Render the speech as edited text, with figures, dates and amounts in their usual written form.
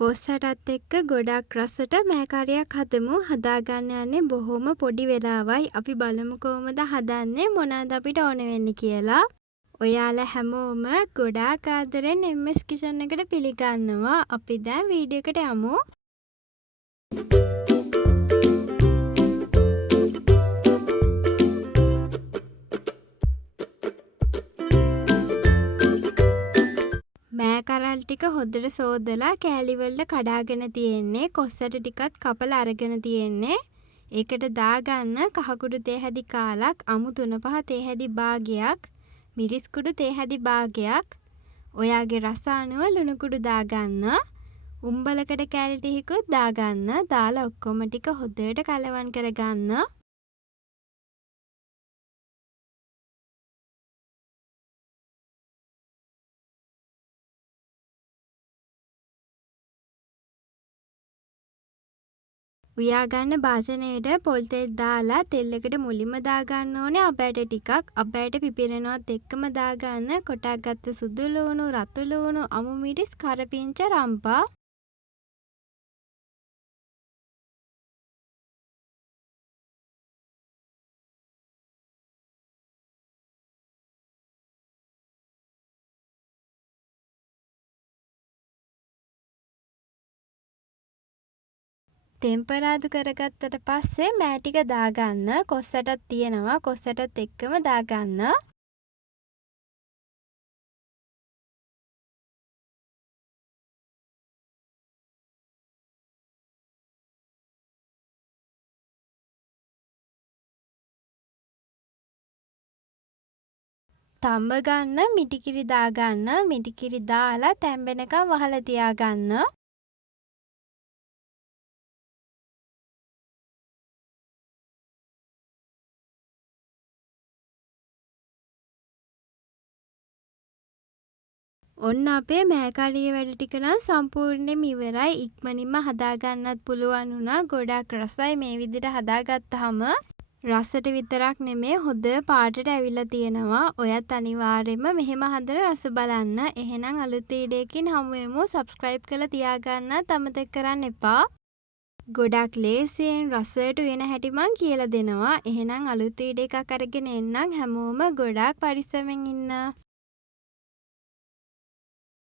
කොස්සටත් එක්ක ගොඩක් රසට මෑකරියක් හදමු. හදාගන්න යන්නේ බොහොම පොඩි වෙලාවයි. අපි බලමු කොහොමද හදන්නේ, මොනවද අපිට ඕන වෙන්නේ කියලා. ඔයාලා හැමෝම ගොඩාක් ආදරෙන් MS කිචන් එකට පිළිගන්නවා. අපි දැන් වීඩියෝ එකට යමු. මෑකරල් ටික හොඳට සෝදලා කෑලි වලට කඩාගෙන තියෙන්නේ. කොස්සට ටිකත් කපලා අරගෙන තියෙන්නේ. ඒකට දාගන්න කහකුඩු තේ හැදි කාලක්, අමු 3-5 තේ හැදි භාගයක්, මිරිස් කුඩු තේ හැදි භාගයක්, ඔයාගේ රස අනුව ලුණු කුඩු දාගන්න. උම්බලකට කෑලි ටිකකුත් දාගන්න. දාලා ඔක්කොම ටික හොඳට කලවම් කරගන්න. උයා ගන්න භාජනයට පොල් තෙල් දාලා තෙල් එකට මුලින්ම දාගන්න ඕනේ අබෑට ටිකක්. අබෑට පිපිරෙනවත් එක්කම දාගන්න කොටක් ගත්ත සුදු ලුණු, රතු ලුණු, අමු මිරිස්, කරපිංච, රම්පා. තෙම්පරාදු කරගත්තට පස්සේ මෑ ටික දාගන්න. කොස්සටත් තියෙනවා, කොස්සටත් එක්කම දාගන්න. තම්බ ගන්න, මිටිකිරි දාගන්න. මිටිකිරි දාලා තැම්බෙනකම් වහලා තියාගන්න. ඔන්න අපේ මෑකරිය වැඩ ටික නම් සම්පූර්ණයෙන්ම ඉවරයි. ඉක්මනින්ම හදාගන්නත් පුළුවන් වුණා. ගොඩක් රසයි මේ විදිහට හදාගත්තාම. රසට විතරක් නෙමේ හොඳ පාටට ඇවිල්ලා තියෙනවා. ඔයත් අනිවාර්යයෙන්ම මෙහෙම හදලා රස බලන්න. එහෙනම් අලුත් වීඩියෝකින් හමු වෙමු. සබ්ස්ක්‍රයිබ් කරලා තියාගන්නත් අමතක කරන්න එපා. ගොඩක් ලේසියෙන් රසයට වෙන හැටි මං කියලා දෙනවා. එහෙනම් අලුත් වීඩියෝ එකක් අරගෙන එන්නම්. හැමෝම ගොඩාක් පරිස්සමෙන් ඉන්න.